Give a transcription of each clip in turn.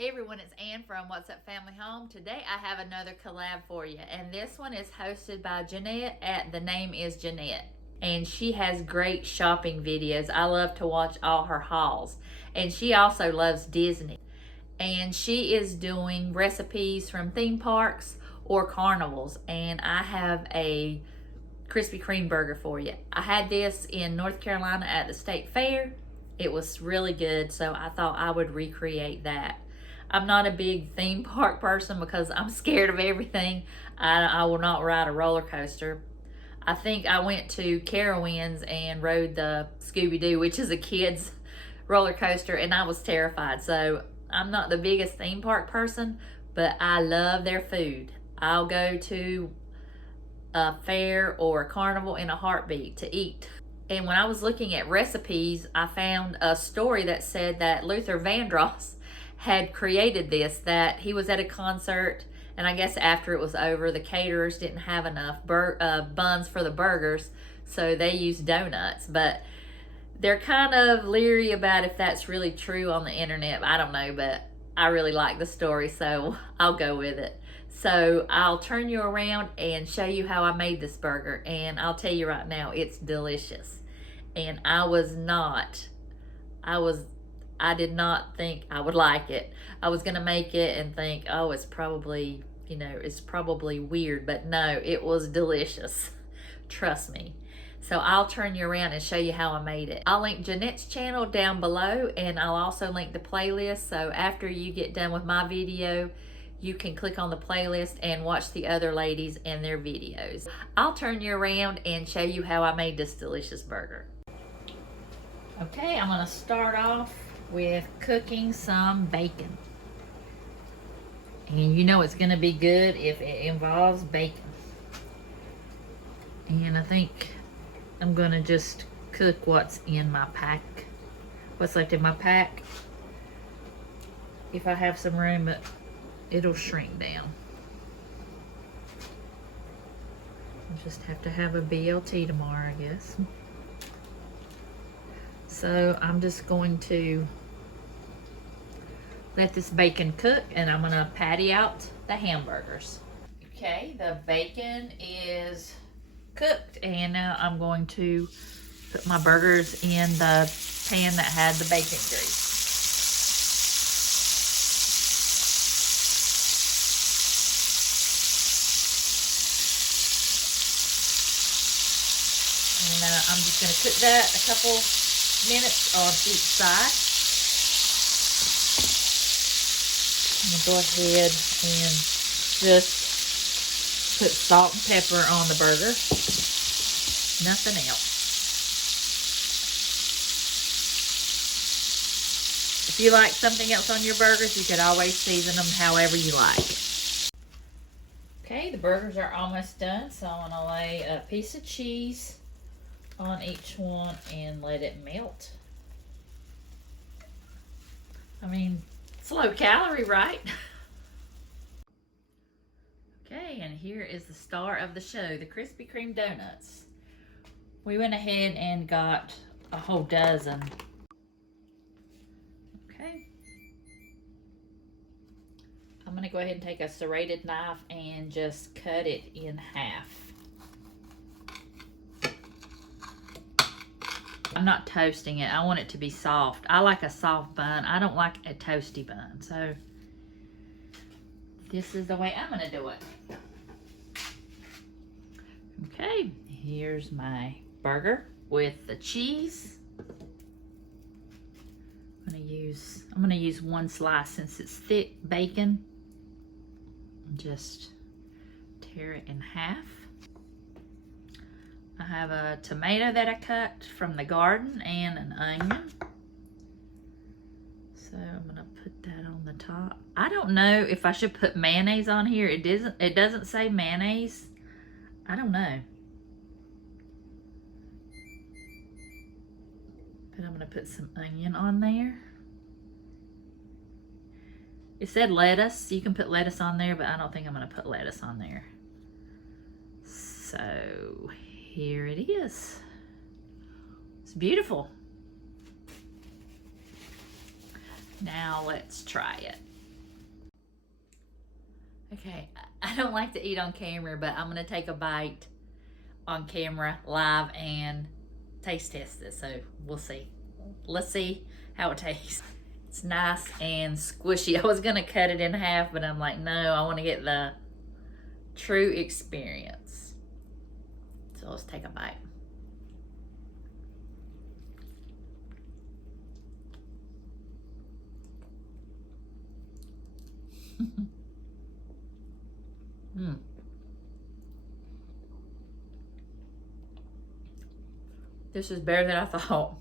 Hey everyone, it's Ann from What's Up Family Home. Today I have another collab for you, and this one is hosted by Janette at The Name Is Janette. And she has great shopping videos. I love to watch all her hauls. And she also loves Disney. And she is doing recipes from theme parks or carnivals. And I have a Krispy Kreme burger for you. I had this in North Carolina at the state fair. It was really good, so I thought I would recreate that. I'm not a big theme park person because I'm scared of everything. I will not ride a roller coaster. I think I went to Carowinds and rode the Scooby-Doo, which is a kid's roller coaster, and I was terrified. So I'm not the biggest theme park person, but I love their food. I'll go to a fair or a carnival in a heartbeat to eat. And when I was looking at recipes, I found a story that said that Luther Vandross had created this, that he was at a concert, and I guess after it was over, the caterers didn't have enough buns for the burgers, so they used donuts. But they're kind of leery about if that's really true on the internet. I don't know, but I really like the story, so I'll go with it. So I'll turn you around and show you how I made this burger, and I'll tell you right now, it's delicious. And I did not think I would like it. I was gonna make it and think, oh, it's probably, it's probably weird, but no, it was delicious. Trust me. So I'll turn you around and show you how I made it. I'll link Janette's channel down below, and I'll also link the playlist. So after you get done with my video, you can click on the playlist and watch the other ladies and their videos. I'll turn you around and show you how I made this delicious burger. Okay, I'm gonna start off with cooking some bacon. And you know it's gonna be good if it involves bacon. And I think I'm gonna just cook what's in my pack. What's left in my pack. If I have some room, but it'll shrink down. I'll just have to have a BLT tomorrow, I guess. So I'm just going to let this bacon cook, and I'm gonna patty out the hamburgers. Okay, the bacon is cooked, and now I'm going to put my burgers in the pan that had the bacon grease. And I'm just gonna cook that a couple minutes on each side. I'm gonna go ahead and just put salt and pepper on the burger. Nothing else. If you like something else on your burgers, you could always season them however you like. Okay, the burgers are almost done, so I'm gonna lay a piece of cheese on each one and let it melt. I mean, it's low calorie, right? Okay, and here is the star of the show, the Krispy Kreme donuts. We went ahead and got a whole dozen. Okay. I'm gonna go ahead and take a serrated knife and just cut it in half. I'm not toasting it. I want it to be soft. I like a soft bun. I don't like a toasty bun. So this is the way I'm gonna do it. Okay, here's my burger with the cheese. I'm gonna use one slice since it's thick bacon. Just tear it in half. I have a tomato that I cut from the garden and an onion. So I'm gonna put that on the top. I don't know if I should put mayonnaise on here. It doesn't say mayonnaise. I don't know. But I'm gonna put some onion on there. It said lettuce. You can put lettuce on there, but I don't think I'm gonna put lettuce on there. So here it is. It's beautiful. Now let's try it. Okay, I don't like to eat on camera, but I'm gonna take a bite on camera live and taste test this, so we'll see. Let's see how it tastes. It's nice and squishy. I was gonna cut it in half, but I'm like, no, I wanna get the true experience. So let's take a bite. This is better than I thought.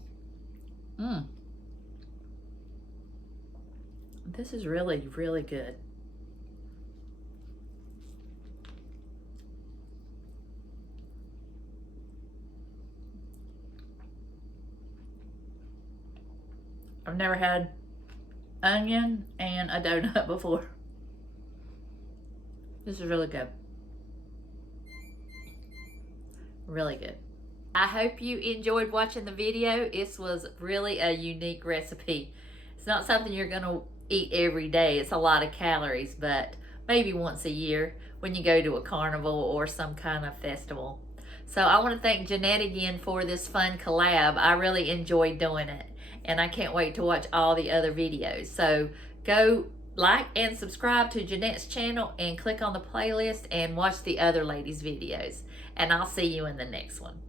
This is really, really good. I've never had onion and a donut before. This is really good. Really good. I hope you enjoyed watching the video. This was really a unique recipe. It's not something you're gonna eat every day. It's a lot of calories, but maybe once a year when you go to a carnival or some kind of festival. So I want to thank Janette again for this fun collab. I really enjoyed doing it, and I can't wait to watch all the other videos. So go like and subscribe to Janette's channel and click on the playlist and watch the other ladies' videos. And I'll see you in the next one.